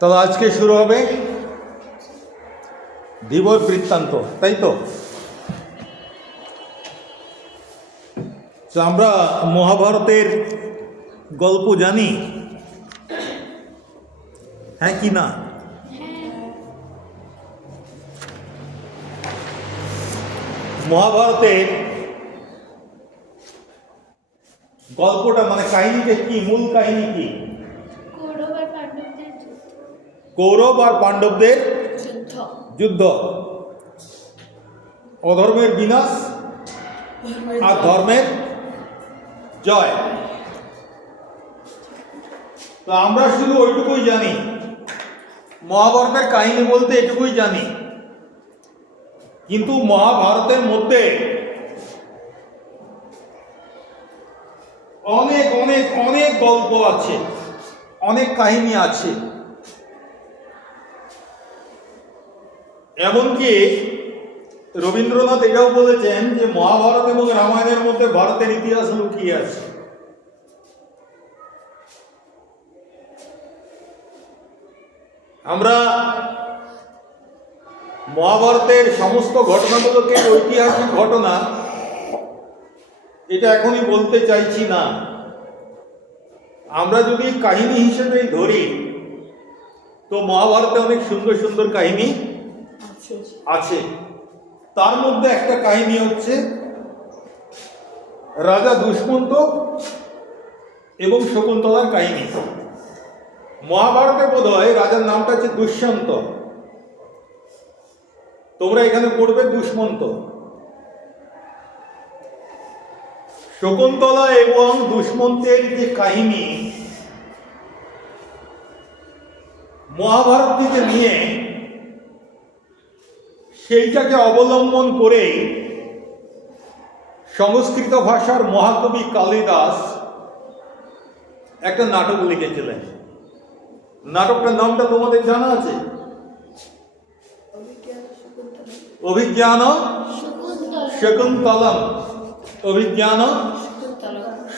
তাহলে আজকে শুরু হবে ধীবর বৃত্তান্ত, তাই তো? তো আমরা মহাভারতের গল্প জানি। হ্যাঁ কি না? মহাভারতের গল্পটা মানে কাহিনীটা কি? মূল কাহিনী কি কৌরব আর পাণ্ডবদের যুদ্ধ। কৌরব আর পাণ্ডবদের যুদ্ধ। যুদ্ধ। অধর্মের বিনাশ আর ধর্মের জয়। তো আমরা শুধু ওইটুকুই জানি। মহাভারতের কাহিনী বলতে এটুকুই জানি। কিন্তু মহাভারতের মধ্যে অনেক অনেক অনেক গল্প আছে। অনেক কাহিনী আছে। এমনকি রবীন্দ্রনাথ এটাও বলেছেন যে মহাভারত এবং রামায়ণের মধ্যে ভারতের ইতিহাস লুকিয়ে আছে। আমরা মহাভারতের সমস্ত ঘটনাগুলোকে ঐতিহাসিক ঘটনা, এটা এখনই বলতে চাইছি না। আমরা যদি কাহিনী হিসেবেই ধরি, তো মহাভারতে অনেক সুন্দর সুন্দর কাহিনী আছে। তার মধ্যে একটা কাহিনী হচ্ছে, রাজা দুষ্মন্ত এবং শকুন্তলার কাহিনী। মহাভারতে বোধ হয় রাজার নামটা হচ্ছে দুষ্যন্ত। তোমরা এখানে পড়বে দুষ্মন্ত। শকুন্তলা এবং দুষ্মন্তের যে কাহিনী মহাভারত থেকে নিয়ে সেইটাকে অবলম্বন করে সংস্কৃত ভাষার মহাকবি কালিদাস একটা নাটক লিখেছিলেন। নাটকটার নামটা তোমাদের জানা আছে? অভিজ্ঞান শকুন্তলম। অভিজ্ঞান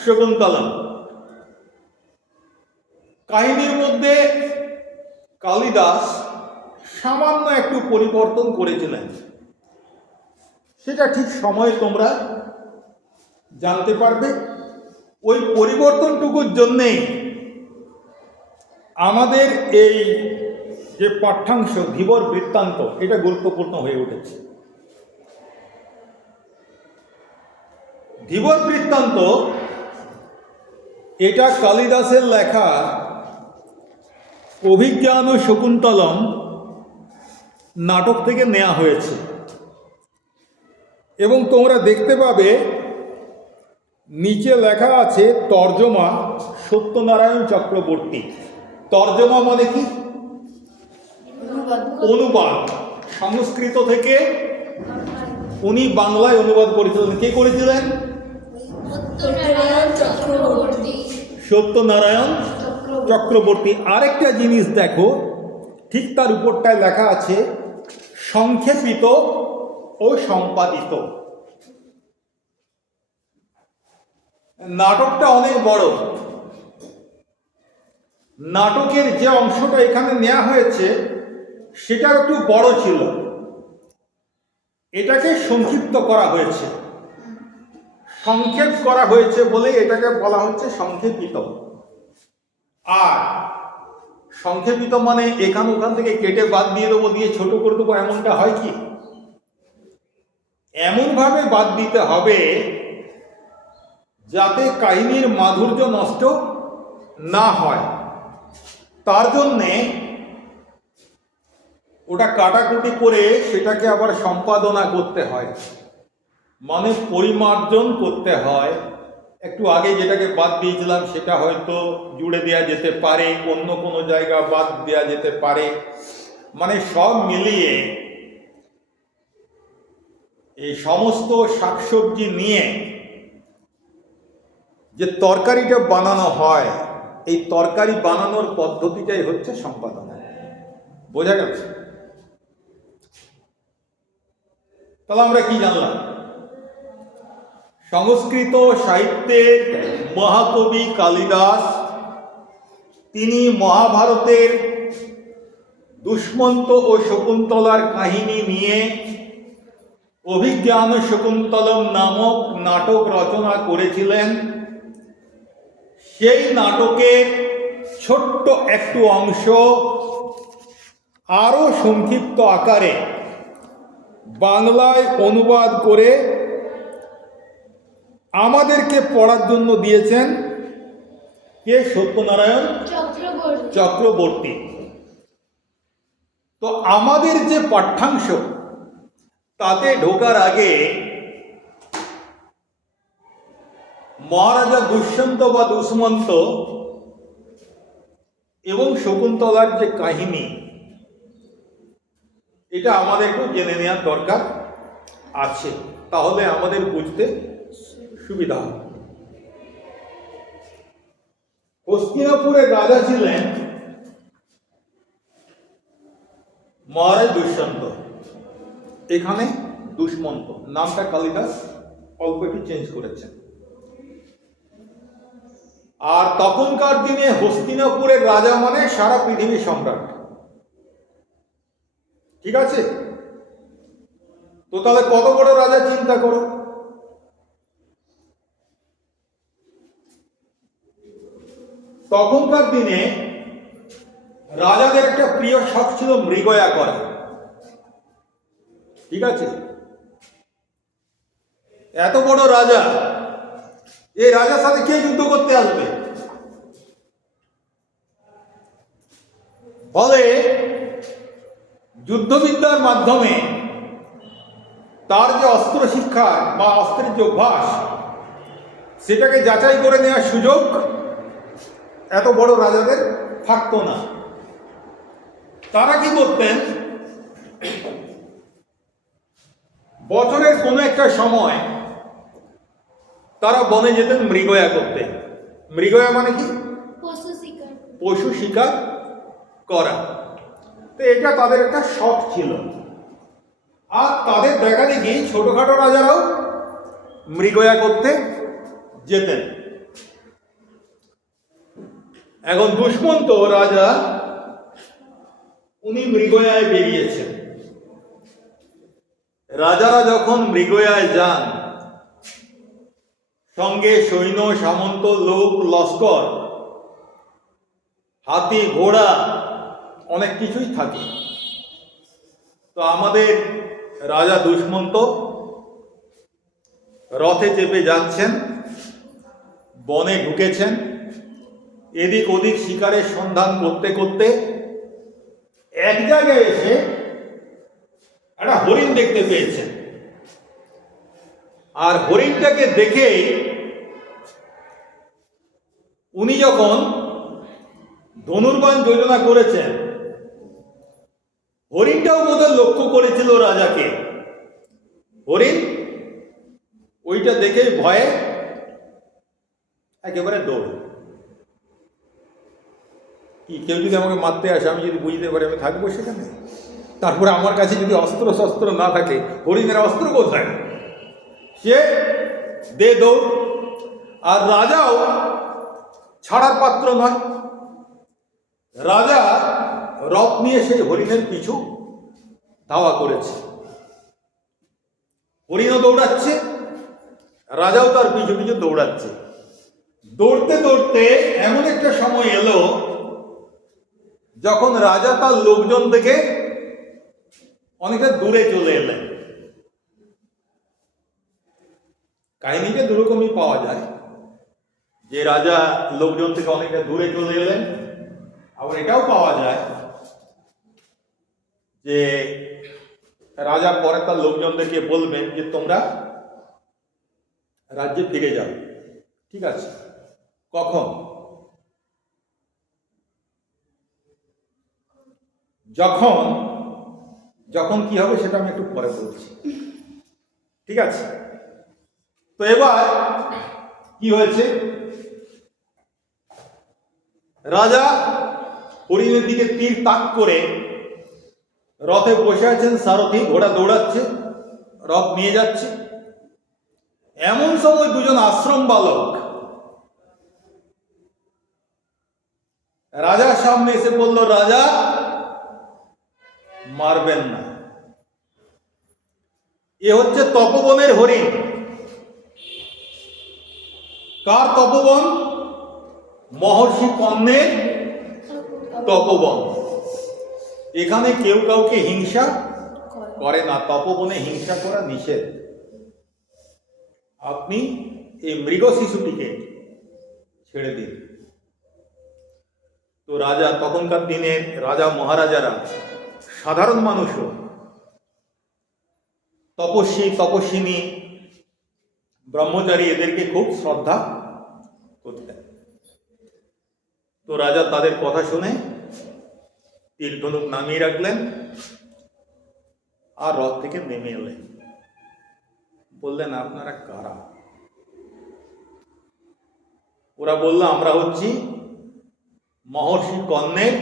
শকুন্তলম। কাহিনীর মধ্যে কালিদাস সামান্য একটু পরিবর্তন করেছিলেন। সেটা ঠিক সময়ে তোমরা জানতে পারবে। ওই পরিবর্তনটুকুর জন্যেই আমাদের এই যে পাঠ্যাংশ ধীবর বৃত্তান্ত, এটা গুরুত্বপূর্ণ হয়ে উঠেছে। ধীবর বৃত্তান্ত, এটা কালিদাসের লেখা, অভিজ্ঞান ও শকুন্তলম নাটক থেকে নেওয়া হয়েছে। এবং তোমরা দেখতে পাবে নিচে লেখা আছে তর্জমা সত্যনারায়ণ চক্রবর্তী। তর্জমা মানে কি? অনুবাদ। সংস্কৃত থেকে উনি বাংলায় অনুবাদ করেছিলেন। কে করেছিলেন? সত্যনারায়ণ চক্রবর্তী। আরেকটা জিনিস দেখো ঠিক তার উপরটায় লেখা আছে সংক্ষেপিত ও সম্পাদিত। নাটকটা অনেক বড়। নাটকের যে অংশটা এখানে নেওয়া হয়েছে, সেটা একটু বড় ছিল। এটাকে সংক্ষিপ্ত করা হয়েছে। সংক্ষেপ করা হয়েছে বলে এটাকে বলা হচ্ছে সংক্ষেপিত। আর সংক্ষেপিত মানে এখান ওখান থেকে কেটে বাদ দিয়ে দেবো, দিয়ে ছোট করে দেবো, এমনটা হয় কি? এমনভাবে বাদ দিতে হবে যাতে কাহিনীর মাধুর্য নষ্ট না হয়। তার জন্যে ওটা কাটাকুটি করে সেটাকে আবার সম্পাদনা করতে হয়। মানে পরিমার্জন করতে হয়। একটু আগে যেটাকে বাদ দিয়েছিলাম, সেটা হয়তো জুড়ে দেওয়া যেতে পারে, অন্য কোনো জায়গা বাদ দেওয়া যেতে পারে। মানে সব মিলিয়ে এই সমস্ত শাকসবজি নিয়ে যে তরকারিটা বানানো হয়, এই তরকারি বানানোর পদ্ধতিটাই হচ্ছে সম্পাদনা। বোঝা গেল? তাহলে আমরা কি জানলাম? সংস্কৃত সাহিত্যের মহাকবি কালিদাস, তিনি মহাভারতের দুষ্মন্ত ও শকুন্তলার কাহিনী নিয়ে অভিজ্ঞান শকুন্তলম নামক নাটক রচনা করেছিলেন। সেই নাটকের ছোট্ট একটু অংশ আরও সংক্ষিপ্ত আকারে বাংলায় অনুবাদ করে আমাদেরকে পড়ার জন্য দিয়েছেন কে? সত্যনারায়ণ চক্রবর্তী। তো আমাদের যে পাঠ্যাংশ তাতে ঢোকার আগে মহারাজা দুষ্যন্ত বা দুষ্মন্ত এবং শকুন্তলার যে কাহিনী এটা আমাদের একটু জেনে নেওয়ার দরকার আছে। তাহলে আমাদের বুঝতে সুবিধা হবে। হস্তিনাপুরের রাজা ছিলেন মহারাজ দুষ্যন্ত। এখানে দুষ্মন্ত, নামটা কালিদাস অল্প একটু চেঞ্জ করেছেন। আর তখনকার দিনে হস্তিনাপুরের রাজা মানে সারা পৃথিবীর সম্রাট। ঠিক আছে? তো তাহলে কত বড় রাজা চিন্তা করো তখনকার দিনে রাজাদের একটা প্রিয় শখ ছিল মৃগয়া করা। ঠিক আছে? এত বড় রাজা, এই রাজার সাথে কে যুদ্ধ করতে আসবে? ফলে যুদ্ধবিদ্যার মাধ্যমে তার যে অস্ত্র শিক্ষা বা অস্ত্রের যে অভ্যাস, সেটাকে যাচাই করে নেওয়ার সুযোগ এত বড় রাজাদের থাকতো না। তারা কি করতেন? বছরের কোনো একটা সময় তারা বনে যেতেন মৃগয়া করতে মৃগয়া মানে কি? পশু শিকার। পশু শিকার করা। তো এটা তাদের একটা শখ ছিল। আর তাদের দেখা দেখি ছোটখাটো রাজারাও মৃগয়া করতে যেতেন। এখন দুষ্মন্ত রাজা, উনি মৃগয়ায় বেরিয়েছেন। রাজারা যখন মৃগয়ায় যান, সঙ্গে সৈন্য, সামন্ত, লোক, লস্কর, হাতি, ঘোড়া, অনেক কিছুই থাকে। তো আমাদের রাজা দুষ্মন্ত রথে চেপে যাচ্ছেন, বনে ঢুকেছেন। এদিক ওদিক শিকারের সন্ধান করতে করতে এক জায়গায় এসে একটা হরিণ দেখতে পেয়েছেন আর হরিণটাকে দেখেই উনি যখন ধনুর্বাণ যোজনা করেছেন, হরিণটাও বোধহয় লক্ষ্য করেছিল রাজাকে। হরিণ ওইটা দেখে ভয়ে একেবারে দৌড়। কি, কেউ যদি আমাকে মারতে আসে, আমি যদি বুঝতে পারি আমি থাকব সেখানে? তারপরে আমার কাছে যদি অস্ত্র শস্ত্র না থাকে, হরিণের অস্ত্র কোথায়? সে দে দৌড়, আর রাজাও ছাড়ার পাত্র নয়। রাজা রথ নিয়ে সেই হরিণের পিছু ধাওয়া করেছে। হরিণও দৌড়াচ্ছে, রাজাও তার পিছু পিছু দৌড়াচ্ছে। দৌড়তে দৌড়তে এমন একটা সময় এলো যখন রাজা তার লোকজন থেকে অনেকটা দূরে চলে এলেন কাহিনীতে দুরকমই পাওয়া যায়। যে রাজা লোকজন থেকে অনেকটা দূরে চলে এলেন, আবার এটাও পাওয়া যায় যে রাজা পরে তার লোকজনদেরকে বলবেন যে, তোমরা রাজ্যে ফিরে যাও। ঠিক আছে। কখন? যখন যখন কি হবে সেটা আমি একটু পরে বলছি। ঠিক আছে? তো এবার কি হয়েছে? রাজা হরিণের দিকে তীর তাক করে রথে বসে আছেন, সারথি ঘোড়া দৌড়াচ্ছে, রথ নিয়ে যাচ্ছে। এমন সময় দুজন আশ্রম বালক রাজার সামনে এসে বলল, রাজা মারবেন না। এ হচ্ছে তপবনের হরিণ। কার তপবন? মহর্ষি কর্ণের তপবন। এখানে কেউ কাউকে হিংসা করে না, তপবনে হিংসা করা নিষেধ। আপনি এই মৃগ শিশুটিকে ছেড়ে দিন। তো রাজা, তখনকার দিনের রাজা মহারাজারা সাধারণ মানুষও, তপস্বী, তপস্বিনী, ব্রহ্মচারী এদেরকে খুব শ্রদ্ধা করতেন। তো রাজা তাদের কথা শুনে তীর ধনুক নামিয়ে রাখলেন আর রথ থেকে নেমে এলেন। বললেন, আপনারা কারা? ওরা বলল, আমরা হচ্ছি মহর্ষি কর্ণের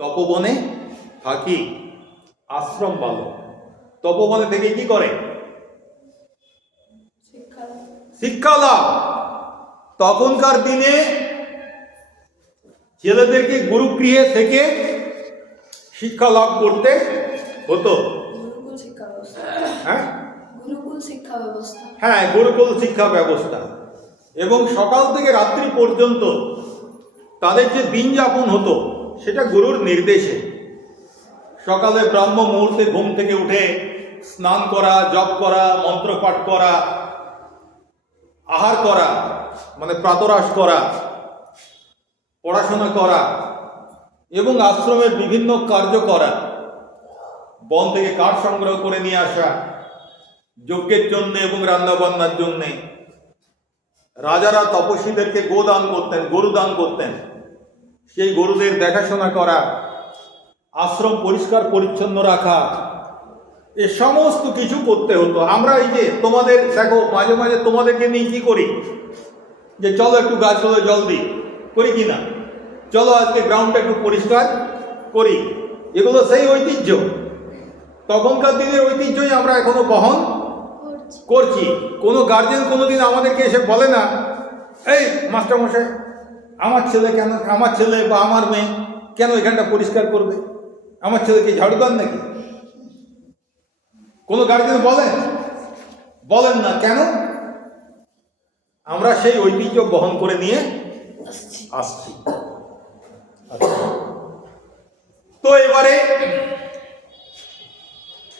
তপবনে থাকি আশ্রম বালক তপবনে থেকে কি করে? শিক্ষা লাভ তখনকার দিনে ছেলেদেরকে গুরুগৃহে থেকে শিক্ষা লাভ করতে হতো। হ্যাঁ? হ্যাঁ গুরুকুল শিক্ষা ব্যবস্থা। এবং সকাল থেকে রাত্রি পর্যন্ত তাদের যে দিন যাপন হতো সেটা গুরুর নির্দেশে। সকালে ব্রাহ্ম মুহূর্তে ঘুম থেকে উঠে স্নান করা, জপ করা মন্ত্রপাঠ করা, আহার করা মানে প্রাতরাশ করা, পড়াশোনা করা এবং আশ্রমের বিভিন্ন কার্য করা। বন থেকে কাঠ সংগ্রহ করে নিয়ে আসা, যজ্ঞের জন্য এবং রান্নাবান্নার জন্যে। রাজারা তপস্বীদেরকে গো দান করতেন গরু দান করতেন। সেই গরুদের দেখাশোনা করা আশ্রম পরিষ্কার, পরিচ্ছন্ন রাখা। এ সমস্ত কিছু করতে হতো। আমরা এই যে তোমাদের, দেখো, মাঝে মাঝে তোমাদেরকে নিয়ে কি করি? যে চলো একটু গাছগুলো জল দিই। করি কি না? চলো আজকে গ্রাউন্ডটা একটু পরিষ্কার করি। এগুলো সেই ঐতিহ্য। তখনকার দিনের ঐতিহ্যই আমরা এখনও বহন করছি। কোনো গার্জেন কোনোদিন আমাদেরকে এসে বলে না, এই, মাস্টারমশাই, আমার ছেলে কেন, আমার ছেলে বা আমার মেয়ে কেন এখানটা পরিষ্কার করবে? আমার ছেলেকে ঝাড়ু দেন নাকি? কোনো গার্জেন বলেন? বলেন না কেন? আমরা সেই ঐতিহ্য বহন করে নিয়ে আসছি। আচ্ছা। তো এবারে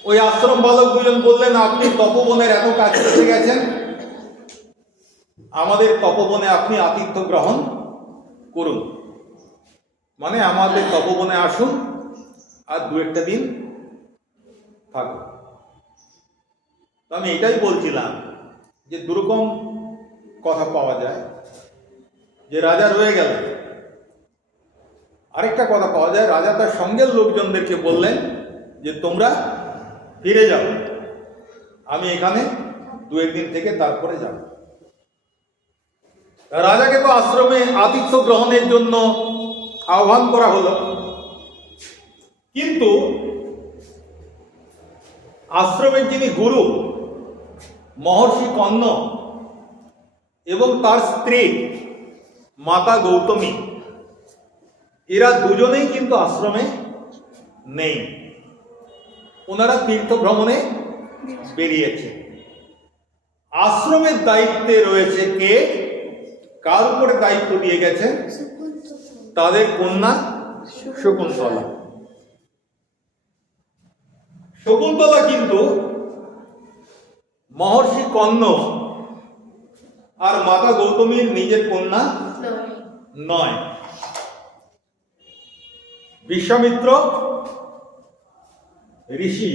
ওই আশ্রম বালক দুজন বললেন আপনি তপবনের এত কাছে এসে গেছেন। আমাদের তপবনে আপনি আতিথ্য গ্রহণ করুন। মানে আমাদের তপবনে আসুন আর দু একটা দিন থাকুন তো আমি এটাই বলছিলাম যে দুরকম কথা পাওয়া যায়। যে রাজা রয়ে গেলেন আরেকটা কথা পাওয়া যায়, রাজা তার সঙ্গের লোকজনদেরকে বললেন যে তোমরা ফিরে যাও। আমি এখানে দু একদিন থেকে তারপরে যাব। রাজাকে তো আশ্রমে আতিথ্য গ্রহণের জন্য আহ্বান করা হলো। কিন্তু আশ্রমের যিনি গুরু মহর্ষি কর্ণ এবং তার স্ত্রী মাতা গৌতমী এরা দুজনেই কিন্তু আশ্রমে নেই। ওনারা তীর্থ ভ্রমণে বেরিয়েছে। আশ্রমের দায়িত্বে রয়েছে কে? কার উপরে দায়িত্ব দিয়ে গেছে? তাদের কন্যা শকুন্তলা। শকুন্তলা কিন্তু মহর্ষি কর্ণ আর মাতা গৌতমীর নিজের কন্যা নয়। বিশ্বামিত্র ঋষি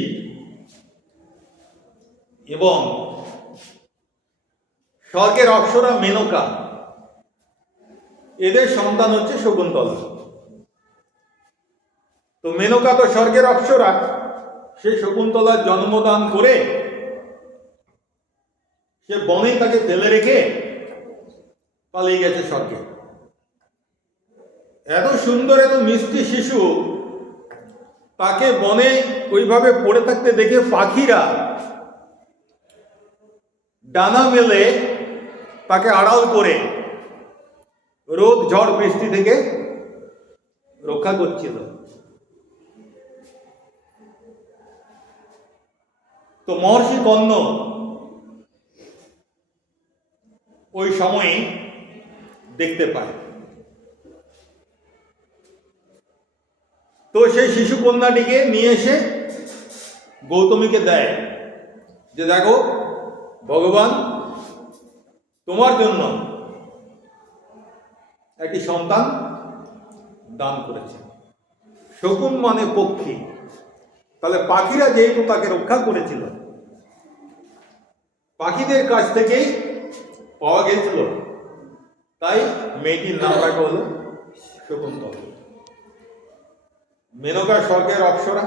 এবং স্বর্গের অক্ষরা মেনকা, এদের সন্তান হচ্ছে শকুন্তলা। তো মেনকা তো স্বর্গের অক্ষরা সে শকুন্তলার জন্মদান করে সে বনে তাকে ফেলে রেখে পালিয়ে গেছে স্বর্গে। এত সুন্দর, এত মিষ্টি শিশু তাকে বনে ওইভাবে পড়ে থাকতে দেখে পাখিরা ডানা মেলে তাকে আড়াল করে রোদ, ঝড়, বৃষ্টি থেকে রক্ষা করছিল। তো মহর্ষি কর্ণ ওই সময়ে দেখতে পায়। তো সেই শিশু কন্যাটিকে নিয়ে এসে গৌতমীকে দেয় যে দেখো, ভগবান, তোমার জন্য একটি সন্তান দান করেছে। শকুন মানে পক্ষী। তাহলে পাখিরা যেহেতু তাকে রক্ষা করেছিল, পাখিদের কাছ থেকেই পাওয়া গেছিল। তাই মেয়েটির নাম রাখা হলো শকুন্তলা। মেনকা স্বর্গের অপ্সরা।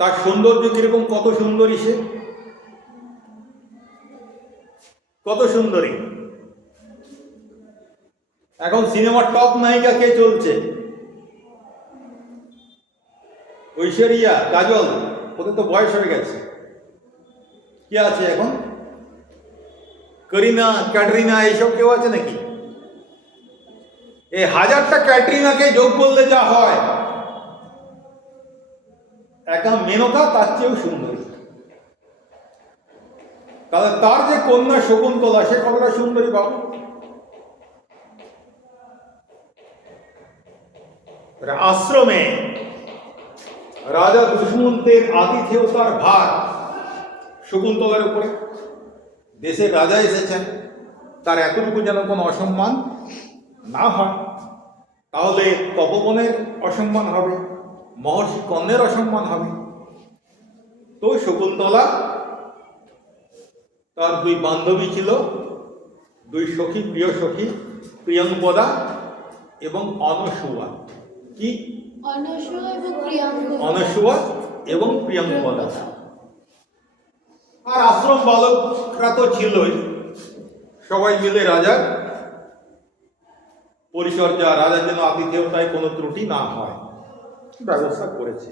তার সৌন্দর্য কীরকম, কত সুন্দরী সে? কত সুন্দরী? এখন সিনেমার টপ নায়িকা কে চলছে? ঐশ্বরিয়া, কাজল, ওদের তো বয়স হয়ে গেছে। কি আছে এখন? করিনা, ক্যাটরিনা, এইসব কেউ আছে নাকি? এই হাজারটা ক্যাটরিনাকে যোগ করলে যা হয়। একা মেনকা, তার চেয়েও সুন্দরী। তাহলে তার যে কন্যা শকুন্তলা, সে কতটা সুন্দরী বাবু? আশ্রমে রাজা দুষ্মন্তের আতিথেয়তার ভার। শকুন্তলার উপরে। দেশের রাজা এসেছেন। তার এতটুকু যেন কোনো অসম্মান না হয়, তাহলে তপবনের অসম্মান হবে, মহর্ষি কর্ণের অসম্মান হবে। তো শকুন্তলা, তার দুই বান্ধবী ছিল, দুই সখী, প্রিয় সখী, প্রিয়ঙ্কদা এবং অনসুয়া কি অনসূয়া এবং প্রিয়ঙ্কদা আর আশ্রম বালকরা তো ছিলই। সবাই মিলে রাজার পরিচর্যা, রাজার যেন আতিথেয়তায় কোনো ত্রুটি না হয়। ব্যবস্থা করেছে।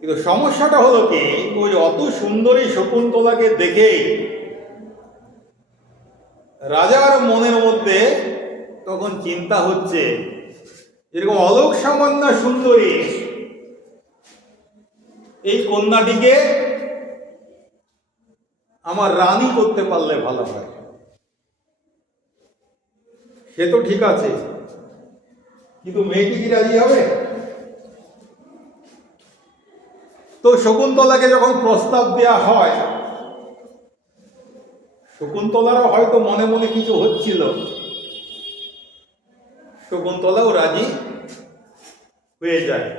কিন্তু সমস্যাটা হলো কি? ওই অত সুন্দরী শকুন্তলাকে দেখে রাজার মনের মধ্যে তখন চিন্তা হচ্ছে এরকম অলোক সামান্য সুন্দরী। এই কন্যাটিকে আমার রানী করতে পারলে ভালো হয়। সে তো ঠিক আছে। কিন্তু মেয়েটি কি রাজি হবে? তো শকুন্তলাকে যখন প্রস্তাব দেয়া হয়, শকুন্তলারও হয়তো মনে মনে কিছু হচ্ছিল। শকুন্তলাও রাজি হয়ে যায়।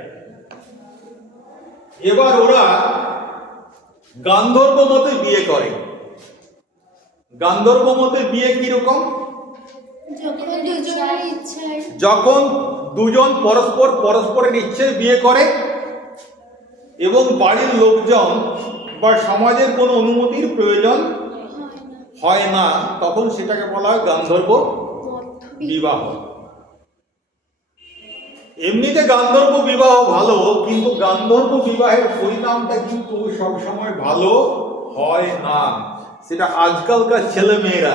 এবার ওরা গান্ধর্ব মতে বিয়ে করে। গান্ধর্ব মতে বিয়ে কীরকম? যখন দুজন পরস্পর পরস্পরের ইচ্ছে বিয়ে করে এবং বাড়ির লোকজন বা সমাজের কোনো অনুমতির প্রয়োজন হয় না। হয় না তখন সেটাকে বলা হয় গান্ধর্ব বিবাহ। এমনিতে গান্ধর্ব বিবাহ ভালো, কিন্তু গান্ধর্ব বিবাহের পরিণামটা কিন্তু সবসময় ভালো হয় না। সেটা আজকালকার ছেলে মেয়েরা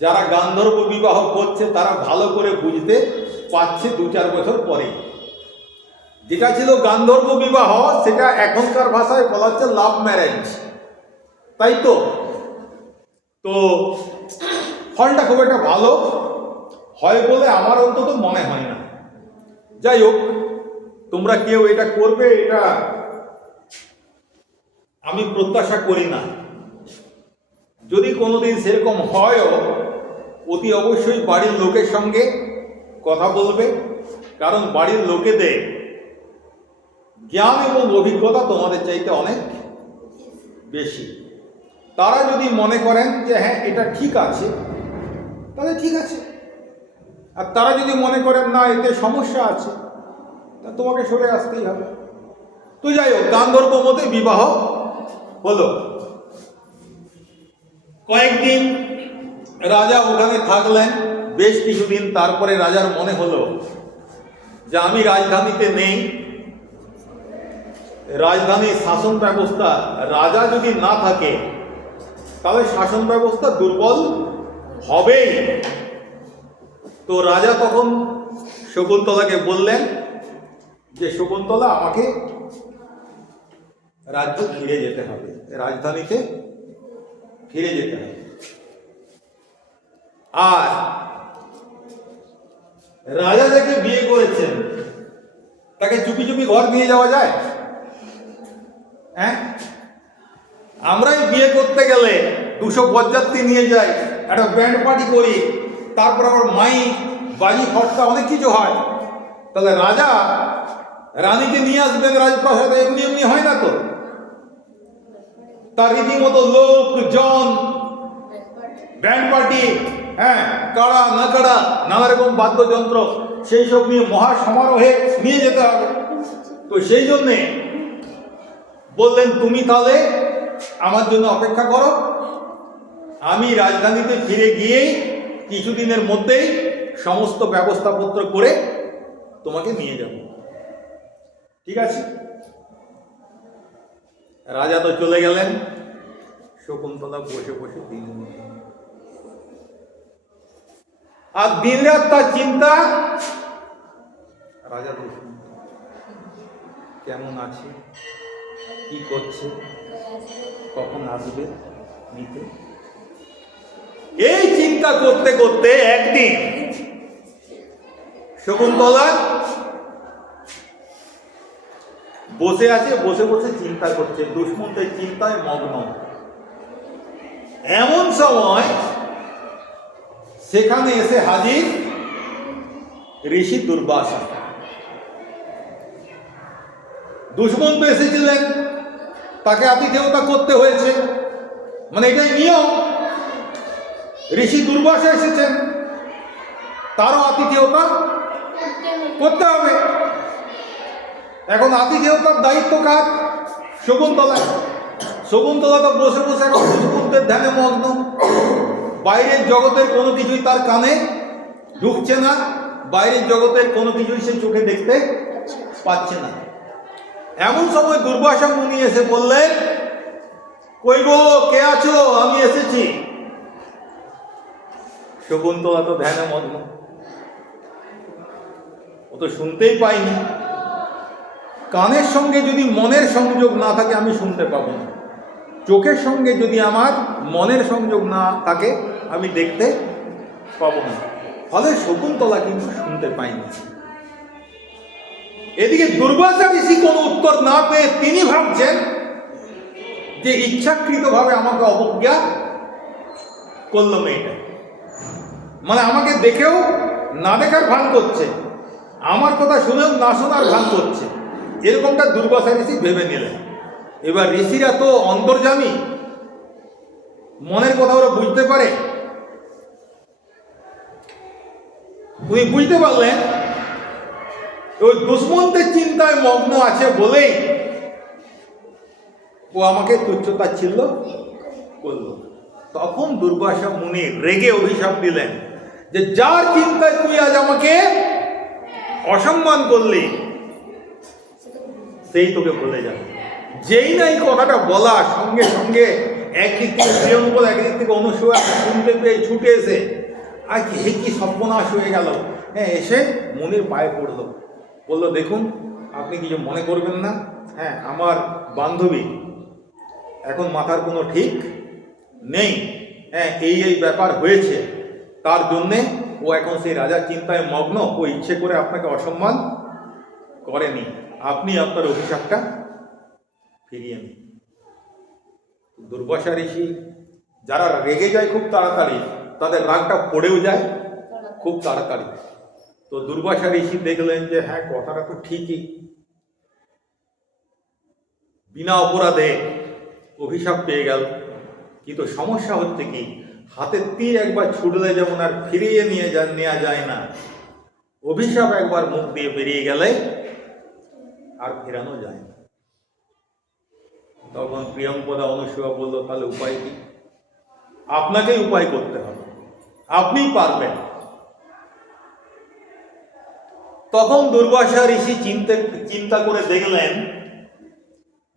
যারা গান্ধর্ব বিবাহ করছে, তারা ভালো করে বুঝতে পারছে দু চার বছর পরে যেটা ছিল গান্ধর্ব বিবাহ, সেটা এখনকার ভাষায় বলা হচ্ছে লাভ ম্যারেজ তাই তো? তো ফলটা খুব একটা ভালো হয় বলে আমার অন্তত মনে হয় না। যাই হোক, তোমরা কেউ এটা করবে, এটা আমি প্রত্যাশা করি না। যদি কোনোদিন সেরকম হয়ও, অতি অবশ্যই বাড়ির লোকের সঙ্গে কথা বলবে, কারণ বাড়ির লোকেদের জ্ঞান এবং অভিজ্ঞতা তোমাদের চাইতে অনেক বেশি। তারা যদি মনে করেন যে হ্যাঁ এটা ঠিক আছে, তাহলে ঠিক আছে। আর তারা যদি মনে করেন না, এতে সমস্যা আছে, তা তোমাকে সরে আসতেই হবে। তো যাই হোক, গান্ধর্ব মতে বিবাহ হলো। কয়েকদিন রাজা ওখানে থাকলেন, বেশ কিছুদিন তারপরে রাজার মনে হলো যে আমি রাজধানীতে নেই। রাজধানীর শাসন ব্যবস্থা, রাজা যদি না থাকে, তাহলে শাসন ব্যবস্থা দুর্বল হবেই। তো রাজা তখন শকুন্তলাকে বললেন যে, শকুন্তলা, আমাকে রাজ্য ফিরে যেতে হবে। রাজধানীতে ফিরে যেতে হবে। আর রাজা যাকে বিয়ে করেছেন, তাকে চুপি চুপি ঘর নিয়ে যাওয়া যায়? হ্যাঁ? আমরাই বিয়ে করতে গেলে দুশো বরযাত্রী নিয়ে যাই, একটা ব্যান্ড পার্টি করি তারপর আবার মাইক বাজি খরচা অনেক কিছু হয়। তাহলে রাজা রানীকে নিয়ে আসবেন, রাজপ্রাসাদে, এমনি এমনি হয় না তো? তার রীতিমতো লোকজন ব্যান্ড পার্টি হ্যাঁ কাড়া, না কাড়া, নানা রকম বাদ্যযন্ত্র, সেই সব নিয়ে মহা সমারোহে নিয়ে যেতে হবে। তো সেই জন্যে বললেন, তুমি তাহলে আমার জন্য অপেক্ষা করো। আমি রাজধানীতে ফিরে গিয়েই কিছুদিনের মধ্যেই সমস্ত ব্যবস্থাপত্র করে তোমাকে নিয়ে যাব। ঠিক আছে? রাজা তো চলে গেলেন। শকুন্তলা বসে বসে দিন আর দিন রাত তার চিন্তা, রাজা দুষ্মন্ত কেমন আছে? কি করছে? কখন আসবে? নিতে? এই চিন্তা করতে করতে একদিন শকুন্তলা বসে আছে, বসে বসে চিন্তা করছে দুষ্মন্তের চিন্তায় মগ্ন। এমন সময় সেখানে এসে হাজির ঋষি দুর্বাসা। দুষ্মন্ত এসেছিলেন, তাকে আতিথেয়তা করতে হয়েছে। মানে এটাই নিয়ম। ঋষি দুর্বাসে এসেছেন। তারও আতিথেয়তা করতে হবে। এখন আতিথেয়তার দায়িত্ব কার? শকুন্তলা শকুন্তলা তো বসে বসে এখন দুষ্মন্তের ধ্যানে মগ্ন। বাইরের জগতের কোনো কিছুই তার কানে ঢুকছে না। বাইরের জগতের কোনো কিছুই সে চোখে দেখতে পাচ্ছে না। এমন সময় দুর্বাসা মুনি এসে বললেন, কই গো, কে আছো? আমি এসেছি। শকুন্তলা তো ধ্যানে মগ্ন। ও তো শুনতেই পাইনি। কানের সঙ্গে যদি মনের সংযোগ না থাকে, আমি শুনতে পাবো না। চোখের সঙ্গে যদি আমার মনের সংযোগ না থাকে, আমি দেখতে পাবো না। ফলে শকুন্তলা কিন্তু শুনতে পাইনি। এদিকে দুর্বাসা ঋষি কোনো উত্তর না পেয়ে তিনি ভাবছেন যে ইচ্ছাকৃতভাবে আমাকে অবজ্ঞা করল মেয়েটা। মানে আমাকে দেখেও না দেখার ভান করছে। আমার কথা শুনেও না শোনার ভান করছে। এরকমটা দুর্বাসা ঋষি ভেবে নিলেন। এবার ঋষিরা তো অন্তর্জামী মনের কথা ওরা বুঝতে পারে। উনি বুঝতে পারলেন, ওই দুষ্মন্তের চিন্তায় মগ্ন আছে বলেই ও আমাকে তুচ্ছতাচ্ছিল্য করল। তখন দুর্বাসা মুনি রেগে অভিশাপ দিলেন। যে যার চিন্তায় তুই আজ আমাকে অসম্মান করলি, সেই তোকে বলে যাবে। যেই না এই কথাটা বলা, সঙ্গে সঙ্গে একদিক থেকে প্রিয়ঙ্কল একদিক থেকে অনুসূয়া শুনতে পেয়ে ছুটে এসে, আর কি, হে কি সর্বনাশ হয়ে গেল। হ্যাঁ এসে মনির পায়ে পড়ল। বলল, দেখুন, আপনি কিছু মনে করবেন না। হ্যাঁ আমার বান্ধবী, এখন মাথার কোনো ঠিক নেই। হ্যাঁ এই এই ব্যাপার হয়েছে। তার জন্যে ও এখন সেই রাজার চিন্তায় মগ্ন, ও ইচ্ছে করে আপনাকে অসম্মান করেনি। আপনি আপনার অভিশাপটা ফিরিয়ে নিন। দুর্বাসা ঋষি, যারা রেগে যায় খুব তাড়াতাড়ি, তাদের রাগটা পড়েও যায় খুব তাড়াতাড়ি। তো দুর্বাসা ঋষি দেখলেন যে হ্যাঁ কথাটা তো ঠিকই। বিনা অপরাধে অভিশাপ পেয়ে গেল। কিন্তু সমস্যা হচ্ছে কি? হাতের তীর একবার ছুটলে যেমন আর ফিরিয়ে নিয়ে যা নেওয়া যায় না। অভিশাপ একবার মুখ দিয়ে বেরিয়ে গেলে আর ফেরানো যায় না। তখন প্রিয়ঙ্কদা অনুসূয়া বলল, তাহলে উপায় কি? আপনাকেই উপায় করতে হবে। আপনিই পারবেন। তখন দুর্বাসা ঋষি চিন্তা চিন্তা করে দেখলেন,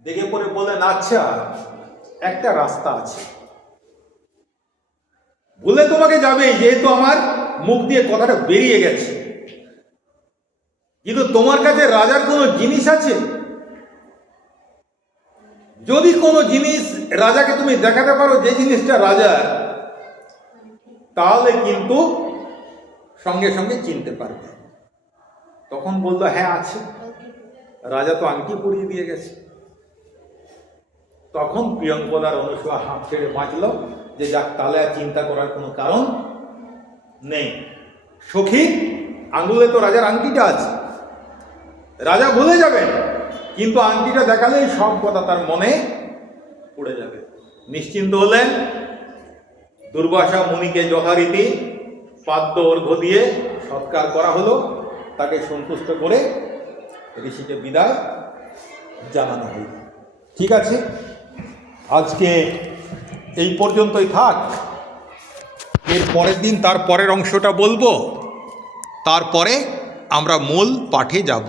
দেখে পরে বললেন আচ্ছা একটা রাস্তা আছে। বলে তোমাকে যাবেই যেহেতু আমার মুখ দিয়ে কথাটা বেরিয়ে গেছে। কিন্তু তোমার কাছে রাজার কোনো জিনিস আছে? যদি কোনো জিনিস রাজাকে তুমি দেখাতে পারো যে জিনিসটা রাজার, তাহলে কিন্তু সঙ্গে সঙ্গে চিনতে পারবে। তখন বলল হ্যাঁ আছে। রাজা তো আংটি পরিয়ে দিয়ে গেছে। তখন প্রিয়ঙ্কদার অনুসূয়া হাঁপ ছেড়ে বাঁচল। যে যাক তাহলে আর চিন্তা করার কোনো কারণ নেই। সখী আঙ্গুলে তো রাজার আংটিটা আছে। রাজা ভুলে যাবেন, কিন্তু আংটিটা দেখালেই সব কথা তার মনে পড়ে যাবে। নিশ্চিন্ত হলেন, দুর্বাসা মুনিকে যথারীতি পাদ্য অর্ঘ্য দিয়ে সৎকার করা হলো, তাকে সন্তুষ্ট করে ঋষিকে বিদায় জানানো হলো। ঠিক আছে, আজকে এই পর্যন্তই থাক। এর পরের দিন তার পরের অংশটা বলব। তারপরে আমরা মূল পাঠে যাব।